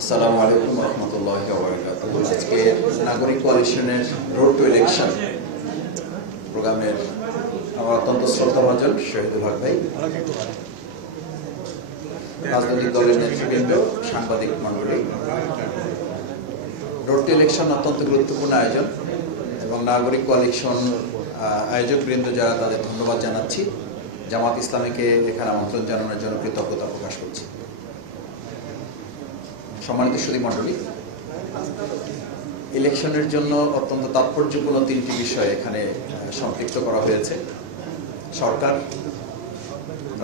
আসসালামু আলাইকুম রহমতুল্লাহি ওয়া বারাকাতুহু। আজকে নাগরিক কোয়ালিশনের রোড টু ইলেকশন প্রোগ্রামের আমার অত্যন্ত শ্রদ্ধাভাজন শহীদুল হক ভাই, রাজনৈতিক দলের নেতৃবৃন্দ, সাংবাদিক মণ্ডলী, রোড টু ইলেকশন অত্যন্ত গুরুত্বপূর্ণ আয়োজন এবং নাগরিক কোয়ালিশন আয়োজকবৃন্দ যারা, তাদের ধন্যবাদ জানাচ্ছি। জামাত ইসলামীকে এখানে আমন্ত্রণ জানানোর জন্য কৃতজ্ঞতা প্রকাশ করছি। সম্মানিত সুধী মণ্ডলী, ইলেকশনের জন্য অত্যন্ত তাৎপর্যপূর্ণ তিনটি বিষয় এখানে সম্পৃক্ত করা হয়েছে: সরকার,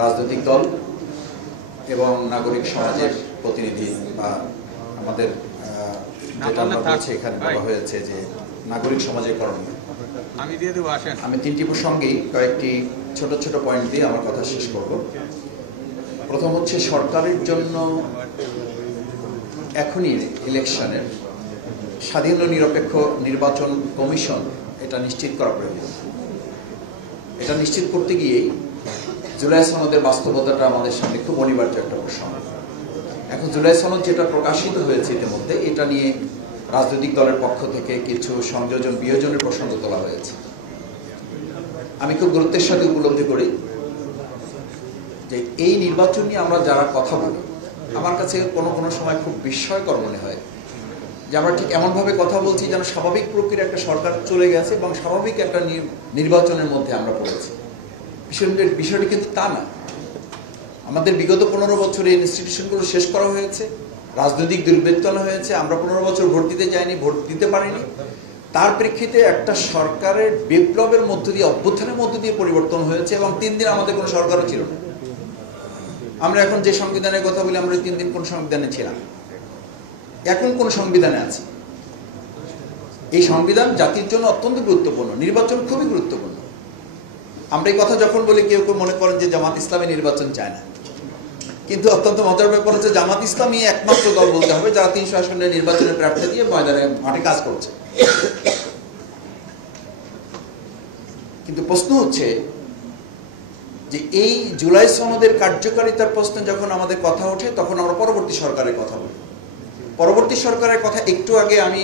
রাজনৈতিক দল এবং নাগরিক সমাজের প্রতিনিধি, বা আমাদের যেটা আমরা বলছি এখানে বলা হয়েছে যে নাগরিক সমাজের করণীয়। আমি তিনটি প্রসঙ্গেই কয়েকটি ছোট ছোট পয়েন্ট দিয়ে আমার কথা শেষ করব। প্রথম হচ্ছে, সরকারের জন্য এখনই ইলেকশনের স্বাধীন ও নিরপেক্ষ নির্বাচন কমিশন এটা নিশ্চিত করা প্রয়োজন। এটা নিশ্চিত করতে গিয়েই জুলাই সনদের বাস্তবতাটা আমাদের সামনে খুব অনিবার্য একটা প্রসঙ্গ। এখন জুলাই সনদ যেটা প্রকাশিত হয়েছে ইতিমধ্যে, এটা নিয়ে রাজনৈতিক দলের পক্ষ থেকে কিছু সংযোজন বিয়োজনের প্রসঙ্গ তোলা হয়েছে। আমি খুব গুরুত্বের সাথে উপলব্ধি করি যে এই নির্বাচন নিয়ে আমরা যারা কথা বলি, আমার কাছে কোনো কোনো সময় খুব বিস্ময়কর মনে হয় যে আমরা ঠিক এমনভাবে কথা বলছি যেন স্বাভাবিক প্রক্রিয়ার একটা সরকার চলে গেছে এবং স্বাভাবিক একটা নির্বাচনের মধ্যে আমরা পড়েছি। বিষয়টি কিন্তু তা না। আমাদের বিগত 15 বছরে ইনস্টিটিউশনগুলো শেষ করা হয়েছে, রাজনৈতিক দুর্বৃত্তায়ন হয়েছে, আমরা 15 বছর ভোট দিতে যাইনি, ভোট দিতে পারিনি। তার প্রেক্ষিতে একটা সরকারের বিপ্লবের মধ্য দিয়ে, অভ্যুত্থানের মধ্য দিয়ে পরিবর্তন হয়েছে এবং 3 দিন আমাদের কোনো সরকারও ছিল না। আমরা এখন যে সংবিধানের কথা বলি, আমরা 3 দিন কোন সংবিধানে ছিলাম, এখন কোন সংবিধানে আছি। এই সংবিধান জাতির জন্য অত্যন্ত গুরুত্বপূর্ণ, নির্বাচন খুবই গুরুত্বপূর্ণ। আমরা এই কথা যখন বলি, কেউ কেউ মনে করেন যে জামাত ইসলামী নির্বাচন চায় না, কিন্তু অত্যন্ত মজার ব্যাপার হচ্ছে জামাত ইসলামী একমাত্র দল বলতে হবে যারা 300 আসনের নির্বাচনের প্রার্থী দিয়ে মাঠে কাজ করছে। কিন্তু প্রশ্ন হচ্ছে যে এই জুলাই সনদের কার্যকারিতার প্রশ্নে যখন আমাদের কথা ওঠে, তখন আমরা পরবর্তী সরকারের কথা বলি। পরবর্তী সরকারের কথা একটু আগে আমি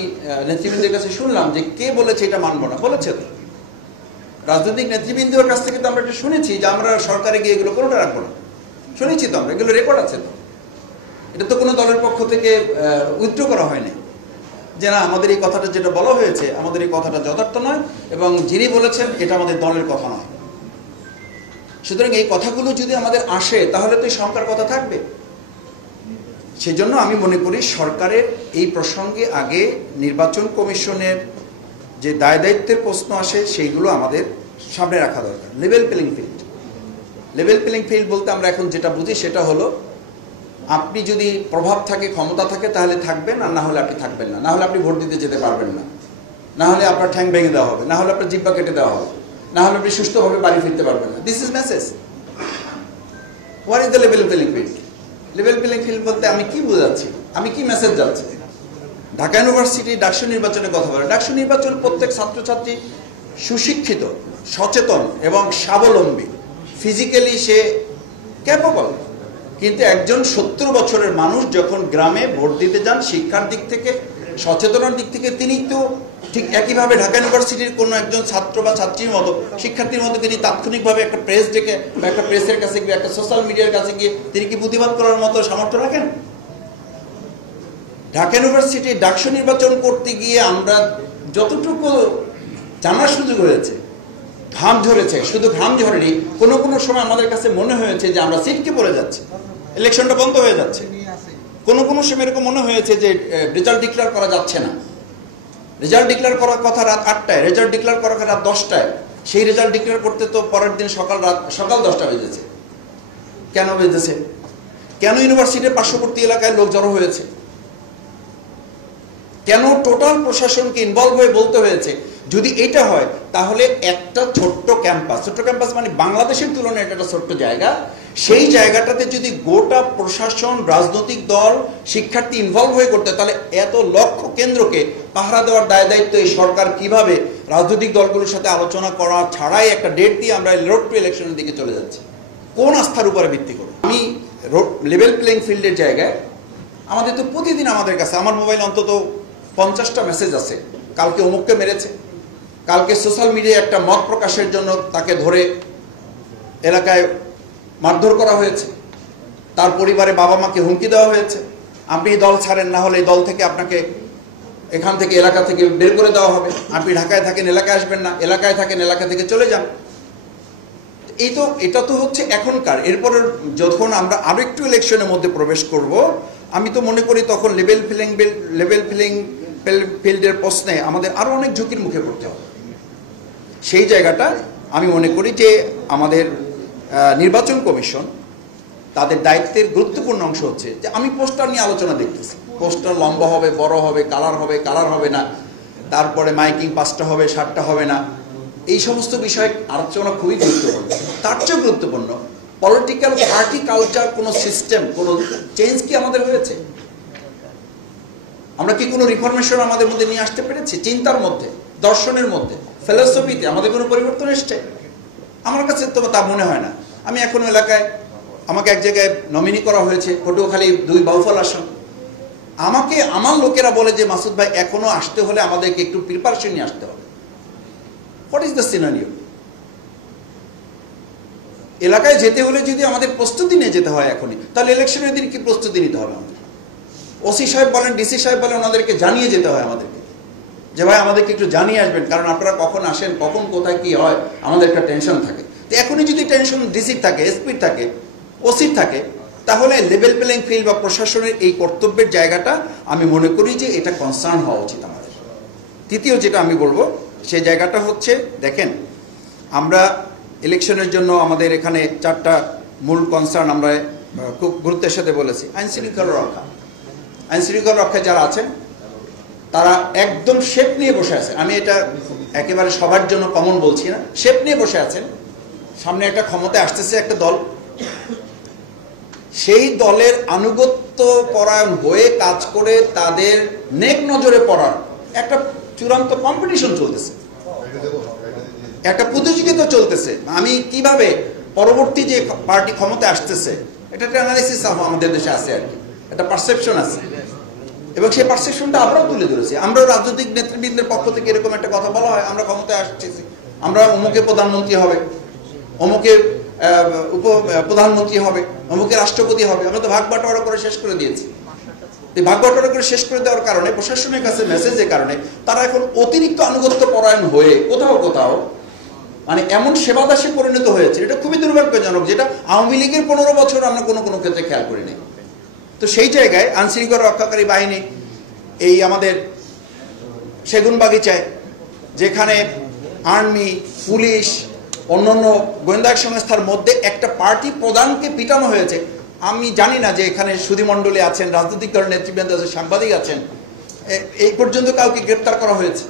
নেতৃবৃন্দের কাছে শুনলাম যে কে বলেছে এটা মানব না। বলেছে তো রাজনৈতিক নেতৃবৃন্দের কাছ থেকে, তো আমরা এটা শুনেছি যে আমরা সরকারে গিয়ে এগুলো কোনোটা রাখবো না। শুনেছি তো আমরা, এগুলো রেকর্ড আছে তো। এটা তো কোনো দলের পক্ষ থেকে উইথড্র করা হয়নি যে না, আমাদের এই কথাটা যেটা বলা হয়েছে, আমাদের এই কথাটা যথার্থ নয় এবং যিনি বলেছেন এটা আমাদের দলের কথা নয়। সুতরাং এই কথাগুলো যদি আমাদের আসে, তাহলে তো এই সংখ্যার কথা থাকবে। সেজন্য আমি মনে করি সরকারের এই প্রসঙ্গে আগে নির্বাচন কমিশনের যে দায় দায়িত্বের প্রশ্ন আসে, সেইগুলো আমাদের সামনে রাখা দরকার। Level playing field. Level playing field বলতে আমরা এখন যেটা বুঝি সেটা হলো, আপনি যদি প্রভাব থাকে, ক্ষমতা থাকে, তাহলে থাকবেন, আর না হলে আপনি থাকবেন না। না হলে আপনি ভোট দিতে যেতে পারবেন না, না হলে আপনার ঠ্যাং ভেঙে দেওয়া হবে, না হলে আপনার জিহ্বা কেটে দেওয়া হবে, না হলে আপনি সুস্থভাবে বাড়ি ফিরতে পারবেন না। This is message. What is the level playing field? Level playing field বলতে আমি কি বোঝাচ্ছি, আমি কি মেসেজ যাচ্ছে? ঢাকা ইউনিভার্সিটি ডাকসু নির্বাচনের কথা বলে। ডাকসু নির্বাচন প্রত্যেক ছাত্রছাত্রী সুশিক্ষিত, সচেতন এবং স্বাবলম্বী, ফিজিক্যালি সে ক্যাপেবল। কিন্তু একজন 70 বছরের মানুষ যখন গ্রামে ভোট দিতে যান, শিক্ষার দিক থেকে, সচেতনার দিক থেকে তিনি তো ঠিক একইভাবে ঢাকা ইউনিভার্সিটির কোনো একজন ছাত্র বা ছাত্রীর মতো, শিক্ষার্থীর মতো তিনি তাৎক্ষণিকভাবে একটা প্রেস ডেকে বা একটা প্রেসের কাছে গিয়ে, একটা সোশ্যাল মিডিয়ার কাছে গিয়ে তিনি কি প্রতিবাদ করার মতো সামর্থ্য রাখেন? ঢাকা ইউনিভার্সিটি ডাকসু নির্বাচন করতে গিয়ে আমরা যতটুকু জানার সুযোগ হয়েছে, ঘাম ঝরেছে, শুধু ঘাম ঝরেনি, কোনো কোনো সময় আমাদের কাছে মনে হয়েছে যে আমরা সিটকে পড়ে যাচ্ছি, ইলেকশনটা বন্ধ হয়ে যাচ্ছে। কোনো কোনো সময় এরকম মনে হয়েছে যে রেজাল্ট ডিক্লেয়ার করা যাচ্ছে না। রেজাল্ট ডিক্লেয়ার করার কথা রাত 8টায়, রেজাল্ট ডিক্লেয়ার করার রাত 10টায়। সেই রেজাল্ট ডিক্লেয়ার করতে তো পরের দিন সকাল 10টা বেজেছে। কেন বেজেছে? কেন ইউনিভার্সিটির পার্শ্ববর্তী এলাকায় লোক জড়ো হয়েছে? কেন টোটাল প্রশাসনকে ইনভলভ হয়ে বলতে হয়েছে? যদি এটা হয়, তাহলে একটা ছোট্ট ক্যাম্পাস মানে বাংলাদেশের তুলনায় এটা একটা ছোট্ট জায়গা, সেই জায়গাটাতে যদি গোটা প্রশাসন, রাজনৈতিক দল, শিক্ষার্থী ইনভলভ হয়ে করতে, তাহলে এত লক্ষ কেন্দ্রকে পাহারা দেওয়ার দায় দায়িত্ব এই সরকার কিভাবে রাজনৈতিক দলগুলোর সাথে আলোচনা করা ছাড়াই একটা ডেট দিয়ে আমরা রোড টু ইলেকশনের দিকে চলে যাচ্ছি? কোন আস্থার উপরে ভিত্তি করে? আমি লেভেল প্লেইং ফিল্ডের জায়গায় আমাদের তো প্রতিদিন আমাদের কাছে, আমার মোবাইল অন্তত 50টা মেসেজ আছে, কালকে অমুককে মেরেছে, কালকে সোশ্যাল মিডিয়ায় একটা মত প্রকাশের জন্য তাকে ধরে এলাকায় মারধর করা হয়েছে, তার পরিবারে বাবা মাকে হুমকি দেওয়া হয়েছে, আপনি দল ছাড়েন, না হলে এই দল থেকে আপনাকে এখান থেকে এলাকা থেকে বের করে দেওয়া হবে, আপনি ঢাকায় থাকেন এলাকায় আসবেন না, এলাকায় থাকেন এলাকা থেকে চলে যান। এটা তো হচ্ছে এখনকার। এরপর যখন আমরা আরো একটু ইলেকশনের মধ্যে প্রবেশ করব, আমি তো মনে করি তখন লেভেল প্লেইং ফিল্ডের প্রশ্নে আমাদের আরো অনেক ঝুঁকির মুখে পড়তে হবে। সেই জায়গাটা আমি মনে করি যে আমাদের নির্বাচন কমিশন তাদের দায়িত্বের গুরুত্বপূর্ণ অংশ হচ্ছে যে আমি পোস্টার নিয়ে আলোচনা দেখতেছি, পোস্টার লম্বা হবে, বড় হবে, কালার হবে না, তারপরে মাইকিং 5টা হবে 7টা হবে না, এই সমস্ত বিষয়ে আলোচনা খুবই গুরুত্বপূর্ণ। তার চেয়ে গুরুত্বপূর্ণ পলিটিক্যাল পার্টি কালচার, কোনো সিস্টেম, কোনো চেঞ্জ কি আমাদের হয়েছে? আমরা কি কোনো রিফরমেশন আমাদের মধ্যে নিয়ে আসতে পেরেছি? চিন্তার মধ্যে, দর্শনের মধ্যে, ফিলোসফিতে আমাদের কোনো পরিবর্তন এসছে? আমার কাছে তো তা মনে হয় না। আমি এখনো এলাকায়, আমাকে এক জায়গায় নমিনি করা হয়েছে, পটুয়াখালী 2 বাউফল আসন, আমাকে আমার লোকেরা বলে যে মাসুদ ভাই এখনো আসতে হলে আমাদেরকে একটু প্রিপারেশন নিয়ে আসতে হবে। What is the scenario? এলাকায় যেতে হলে যদি আমাদের প্রস্তুতি নিয়ে যেতে হয় এখনই, তাহলে ইলেকশনের দিন কি প্রস্তুতি নিতে হবে আমাদের? ওসি সাহেব বলেন, ডিসি সাহেব বলেন, ওনাদেরকে জানিয়ে যেতে হয় আমাদেরকে যে ভাই আমাদেরকে একটু জানিয়ে আসবেন, কারণ আপনারা কখন আসেন, কখন কোথায় কি হয়, আমাদের একটা টেনশন থাকে। তো এখনই যদি টেনশন ডিসির থাকে, এসপির থাকে, ওসির থাকে, তাহলে লেভেল প্লেইং ফিল্ড বা প্রশাসনের এই কর্তব্যের জায়গাটা আমি মনে করি যে এটা কনসার্ন হওয়া উচিত আমাদের। তৃতীয় যেটা আমি বলবো সেই জায়গাটা হচ্ছে, দেখেন আমরা ইলেকশনের জন্য আমাদের এখানে 4টা মূল কনসার্ন আমরা খুব গুরুত্বের সাথে বলেছি। আইন শৃঙ্খলা রক্ষা, আইন শৃঙ্খলা রক্ষায় যারা আছেন তারা একদম শেপ নিয়ে বসে আছে। আমি এটা একেবারে সবার জন্য কমন বলছি না, শেপ নিয়ে বসে আছেন। সামনে একটা ক্ষমতায় আসতেছে একটা দল, সেই দলের আনুগত্য পরায়ণ হয়ে কাজ করে তাদের নেক নজরে পড়ার একটা চূড়ান্ত কম্পিটিশন চলতেছে, একটা প্রতিযোগিতা চলতেছে। আমি কিভাবে পরবর্তী যে পার্টি ক্ষমতায় আসতেছে, এটা একটা অ্যানালাইসিস আমাদের দেশে আছে, আর কি একটা পারসেপশন আছে, এবং সেই পারসেপশনটা আমরাও তুলে ধরেছি। আমরা রাজনৈতিক নেতৃবৃন্দের পক্ষ থেকে এরকম একটা কথা বলা হয়, আমরা ক্ষমতায় আসতেছি, আমরা অমুকে প্রধানমন্ত্রী হবে, অমুকে প্রধানমন্ত্রী হবে, অমুকে রাষ্ট্রপতি হবে। আমরা তো ভাগ বাটোয়ারা করে শেষ করে দিয়েছি। ভাগ বাটোয়ারা করে শেষ করে দেওয়ার কারণে, প্রশাসনের কাছে মেসেজের কারণে তারা এখন অতিরিক্ত আনুগত্য পরায়ণ হয়ে কোথাও মানে এমন সেবাদাসে পরিণত হয়েছে, এটা খুবই দুর্ভাগ্যজনক, যেটা আওয়ামী লীগের 15 বছর আমরা কোনো ক্ষেত্রে খেয়াল করিনি। তো সেই জায়গায় আইনশৃঙ্খলা রক্ষাকারী বাহিনী, এই আমাদের সেগুনবাগিচায় যেখানে আর্মি, পুলিশ, অন্যান্য গোয়েন্দা সংস্থার মধ্যে একটা পার্টি প্রধানকে পিটানো হয়েছে। আমি জানি না যে এখানে সুধীমণ্ডলী আছেন, রাজনৈতিক দলের নেতৃবৃন্দ আছেন, সাংবাদিক আছেন, এই পর্যন্ত কাউকে গ্রেপ্তার করা হয়েছে?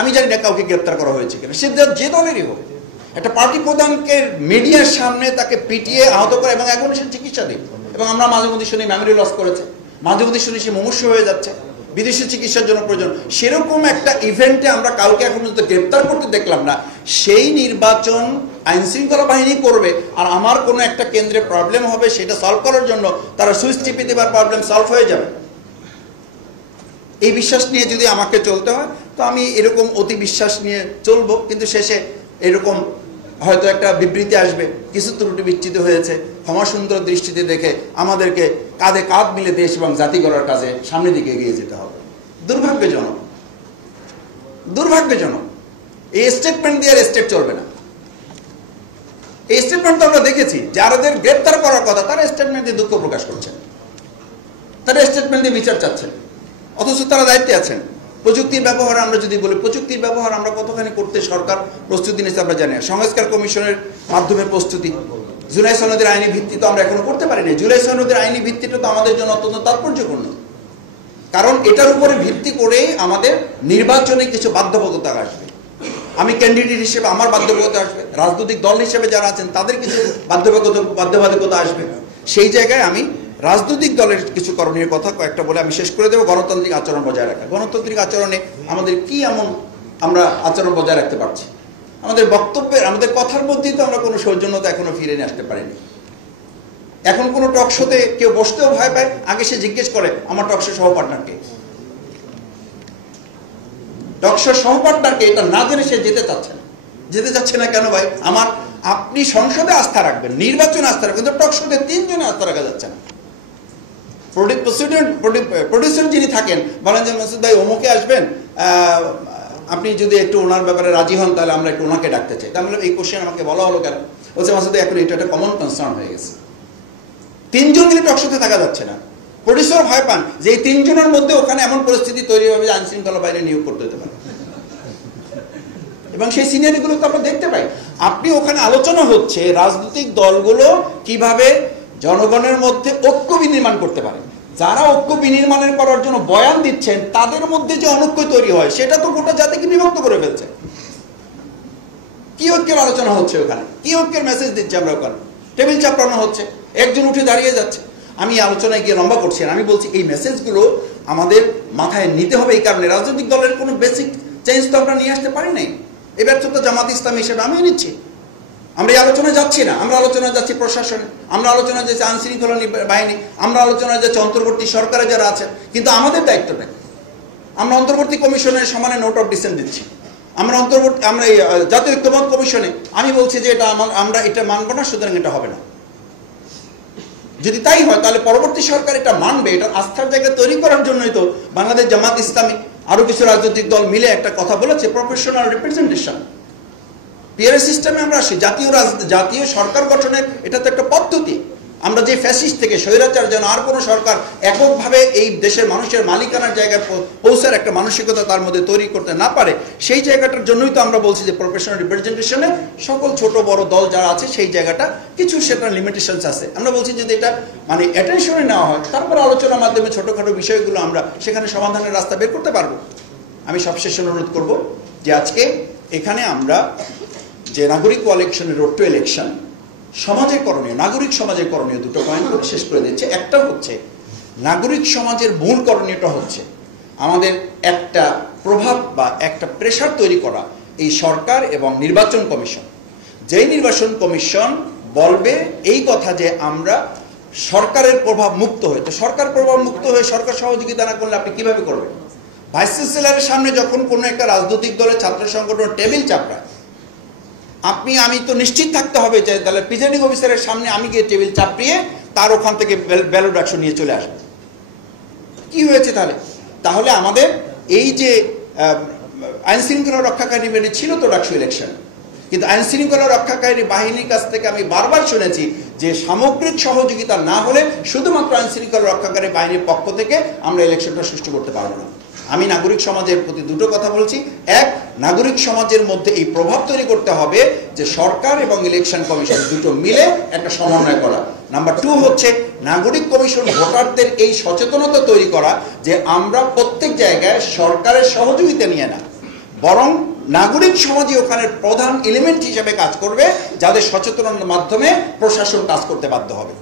আমি জানি না কাউকে গ্রেপ্তার করা হয়েছে কিনা। সে যে দলেরই হোক, একটা পার্টি প্রধানকে মিডিয়ার সামনে তাকে পিটিয়ে আহত করে, এবং এখন সে চিকিৎসাধীন, এবং আমরা মাঝে মধ্যে শুনি মেমোরি লস করেছে, মাঝে মধ্যে শুনি সে মুমূর্ষু হয়ে যাচ্ছে, বিদেশি চিকিৎসার জন্য প্রয়োজন। সেরকম একটা ইভেন্টে আমরা কাউকে এখন পর্যন্ত গ্রেপ্তার করতে দেখলাম না। সেই নির্বাচন আইন শৃঙ্খলা বাহিনী করবে, আর আমার কোনো একটা কেন্দ্রে প্রবলেম হবে, সেটা সলভ করার জন্য তারা সুইচ টিপে দেবার প্রবলেম সলভ হয়ে যাবে। এই বিশ্বাস নিয়ে যদি আমাকে চলতে হয়, তো আমি এরকম অতি বিশ্বাস নিয়ে চলবো, কিন্তু শেষে এরকম হয়তো একটা বিবৃতি আসবে, কিছু ত্রুটি বিচ্ছিত হয়েছে, ক্ষমা সুন্দর দৃষ্টিতে দেখে আমাদেরকে কাঁধে কাঁধ মিলে দেশ এবং জাতি গড়ার কাজে সামনের দিকে এগিয়ে যেতে হবে। দুর্ভাগ্যজনক, দুর্ভাগ্যজনক। এই স্টেটমেন্ট দিয়ে স্টেট চলবে না। এই স্টেটমেন্ট তো আমরা দেখেছি, যাদের গ্রেপ্তার করার কথা তারা স্টেটমেন্ট দিয়ে দুঃখ প্রকাশ করছেন, তারা স্টেটমেন্ট দিয়ে বিচার চাচ্ছেন, অথচ তারা দায়িত্বে আছেন। প্রযুক্তির ব্যবহার আমরা যদি বলি, প্রযুক্তির ব্যবহার আমরা কতখানি করতে সরকার প্রস্তুতি নিয়েছে আমরা জানি। সংস্কার কমিশনের মাধ্যমে প্রস্তুতি, জুলাই সনদের আইনি ভিত্তি তো আমরা এখনো করতে পারি না। জুলাই সনদের আইনি ভিত্তিটা তো আমাদের জন্য অত্যন্ত তাৎপর্যপূর্ণ, কারণ এটার উপরে ভিত্তি করে আমাদের নির্বাচনে কিছু বাধ্যবাধকতা আসবে। আমি ক্যান্ডিডেট হিসেবে আমার বাধ্যবাধকতা আসবে, রাজনৈতিক দল হিসেবে যারা আছেন তাদের কিছু বাধ্যবাধকতা আসবে। সেই জায়গায় আমি রাজনৈতিক দলের কিছু করণীয় কথা কয়েকটা বলে আমি শেষ করে দেবো। গণতান্ত্রিক আচরণ বজায় রাখা। গণতান্ত্রিক আচরণে আমাদের কি এমন আমরা আচরণ বজায় রাখতে পারছি? আমাদের বক্তব্যের, আমাদের কথার মধ্যেই তো আমরা কোনো সৌজন্যতা এখনো ফিরে নিয়ে আসতে পারিনি। এখন কোনো টক শোতে কেউ বসতেও ভয় পায়, আগে সে জিজ্ঞেস করে আমার টক শো সহপার্টনারকে, টক শো সহপার্টনারকে, এটা না জেনে সে যেতে চাচ্ছে না কেন ভাই? আপনি সংসদে আস্থা রাখবেন, নির্বাচনে আস্থা রাখবেন, কিন্তু টক শোতে 3 জনে আস্থা রাখা যাচ্ছে না। প্রডিউসার যিনি থাকেন বলেন যে মাসুদ ভাই অমুকে আসবেন, আপনি যদি একটু ওনার ব্যাপারে রাজি হন তাহলে আমরা একটু ওনাকে ডাকতে চাই। তাহলে এই কোশ্চেন আমাকে বলা হলো কেন? বলছে মাসুদ এখন এটা একটা কমন কনসার্ন হয়ে গেছে, 3 জন মিলে টক শোতে থাকা যাচ্ছে না। প্রডিউসার ভয় পান যে এই 3 জনের মধ্যে ওখানে এমন পরিস্থিতি তৈরি হবে যে আইন শৃঙ্খলা বাইরে নিয়োগ করতে হতে পারে, এবং সেই সিনারিগুলো তো আমরা দেখতে পাই। আপনি ওখানে আলোচনা হচ্ছে রাজনৈতিক দলগুলো কিভাবে জনগণের মধ্যে ঐক্য বিনির্মাণ করতে পারে। যারা ঐক্য বিনির্মাণের করার জন্য বয়ান দিচ্ছেন তাদের মধ্যে যে অনৈক্য তৈরি হয় সেটা তো গোটা জাতিকে বিভক্ত করে ফেলছে। কি ঐক্যের আলোচনা হচ্ছে ওখানে? কি ঐক্যের মেসেজ দিচ্ছে আমরা ওখানে? টেবিল চাপড়ানো হচ্ছে, একজন উঠে দাঁড়িয়ে যাচ্ছে। আমি আলোচনায় গিয়ে লম্বা করছি, আমি বলছি এই মেসেজগুলো আমাদের মাথায় নিতে হবে। এই কারণে রাজনৈতিক দলের কোনো বেসিক চেঞ্জ তো আমরা নিয়ে আসতে পারি নাই। এই ব্যর্থতা জামাত ইসলামী হিসেবে আমিও নিচ্ছি। আমরা এই আলোচনায় যাচ্ছি না, আমরা আলোচনায় যাচ্ছি প্রশাসনে, আমরা আলোচনায় যাচ্ছি আইন শৃঙ্খলা বাহিনী, আমরা আলোচনায় যাচ্ছি অন্তর্বর্তী সরকারে যারা আছেন। কিন্তু আমাদের দায়িত্বটা কি? আমরা অন্তর্বর্তী কমিশনের সমানে নোট অফ ডিসেন্ট দিচ্ছি, আমরা এই জাতীয় ঐক্যমত্য কমিশনে আমি বলছি যে এটা আমরা এটা মানবো না, সুতরাং এটা হবে না। যদি তাই হয় তাহলে পরবর্তী সরকার এটা মানবে। এটা আস্থার জায়গা তৈরি করার জন্যই তো বাংলাদেশ জামাত ইসলামী আরো কিছু রাজনৈতিক দল মিলে একটা কথা বলেছে, প্রফেশনাল রিপ্রেজেন্টেশন। পিয়ার সিস্টেমে আমরা আসি, জাতীয় সরকার গঠনের এটা তো একটা পদ্ধতি। আমরা যে ফ্যাসিস্ট থেকে স্বৈরাচার যেন আর কোনো সরকার এককভাবে এই দেশের মানুষের মালিকানার জায়গায় পৌঁছার একটা মানসিকতা তার মধ্যে তৈরি করতে না পারে, সেই জায়গাটার জন্যই তো আমরা বলছি যে প্রফেশনাল রিপ্রেজেন্টেশনে সকল ছোট বড় দল যারা আছে সেই জায়গাটা কিছু সেটার লিমিটেশনস আছে। আমরা বলছি যদি এটা মানে অ্যাটেনশনে নেওয়া হয়, তারপর আলোচনার মাধ্যমে ছোটখাটো বিষয়গুলো আমরা সেখানে সমাধানের রাস্তা বের করতে পারবো। আমি সবশেষে অনুরোধ করব যে আজকে এখানে আমরা যে নাগরিক কোয়ালিশনের রোড টু ইলেকশন, সমাজের করণীয়, নাগরিক সমাজের করণীয়, দুটো পয়েন্ট করে শেষ করে দিচ্ছে। একটা হচ্ছে নাগরিক সমাজের মূল করণীয়টা হচ্ছে আমাদের একটা প্রভাব বা একটা প্রেশার তৈরি করা এই সরকার এবং নির্বাচন কমিশন। যেই নির্বাচন কমিশন বলবে এই কথা যে আমরা সরকারের প্রভাব মুক্ত হয়ে, তো সরকার প্রভাব মুক্ত হয়ে সরকার সহযোগিতা না করলে আপনি কিভাবে করবেন? ভাইস চ্যান্সেলরের সামনে যখন কোনো একটা রাজনৈতিক দলের ছাত্র সংগঠন টেবিল চাপড়ায়, আমি তো নিশ্চিত থাকতে হবে যে তাহলে প্রিজাইডিং অফিসারের সামনে আমি গিয়ে টেবিল চাপড়িয়ে তার ওখান থেকে ব্যালট বাক্স নিয়ে চলে আসবো। কি হয়েছে তাহলে আমাদের এই যে আইন শৃঙ্খলা রক্ষাকারী বাহিনী ছিল তো ডাকসু ইলেকশন, কিন্তু আইন শৃঙ্খলা রক্ষাকারী বাহিনীর কাছ থেকে আমি বারবার শুনেছি যে সামগ্রিক সহযোগিতা না হলে শুধুমাত্র আইন শৃঙ্খলা রক্ষাকারী বাহিনীর পক্ষ থেকে আমরা ইলেকশনটা সুষ্ঠু করতে পারবো না। আমি নাগরিক সমাজের প্রতি দুটো কথা বলছি। এক, নাগরিক সমাজের মধ্যে এই প্রভাব তৈরি করতে হবে যে সরকার এবং ইলেকশন কমিশন দুটো মিলে একটা সমন্বয় করা। নাম্বার 2 হচ্ছে নাগরিক কমিশন ভোটারদের এই সচেতনতা তৈরি করা যে আমরা প্রত্যেক জায়গায় সরকারের সহযোগিতা নিয়ে না, বরং নাগরিক সমাজই ওখানে প্রধান এলিমেন্ট হিসেবে কাজ করবে, যাদের সচেতনতার মাধ্যমে প্রশাসন কাজ করতে বাধ্য হবে।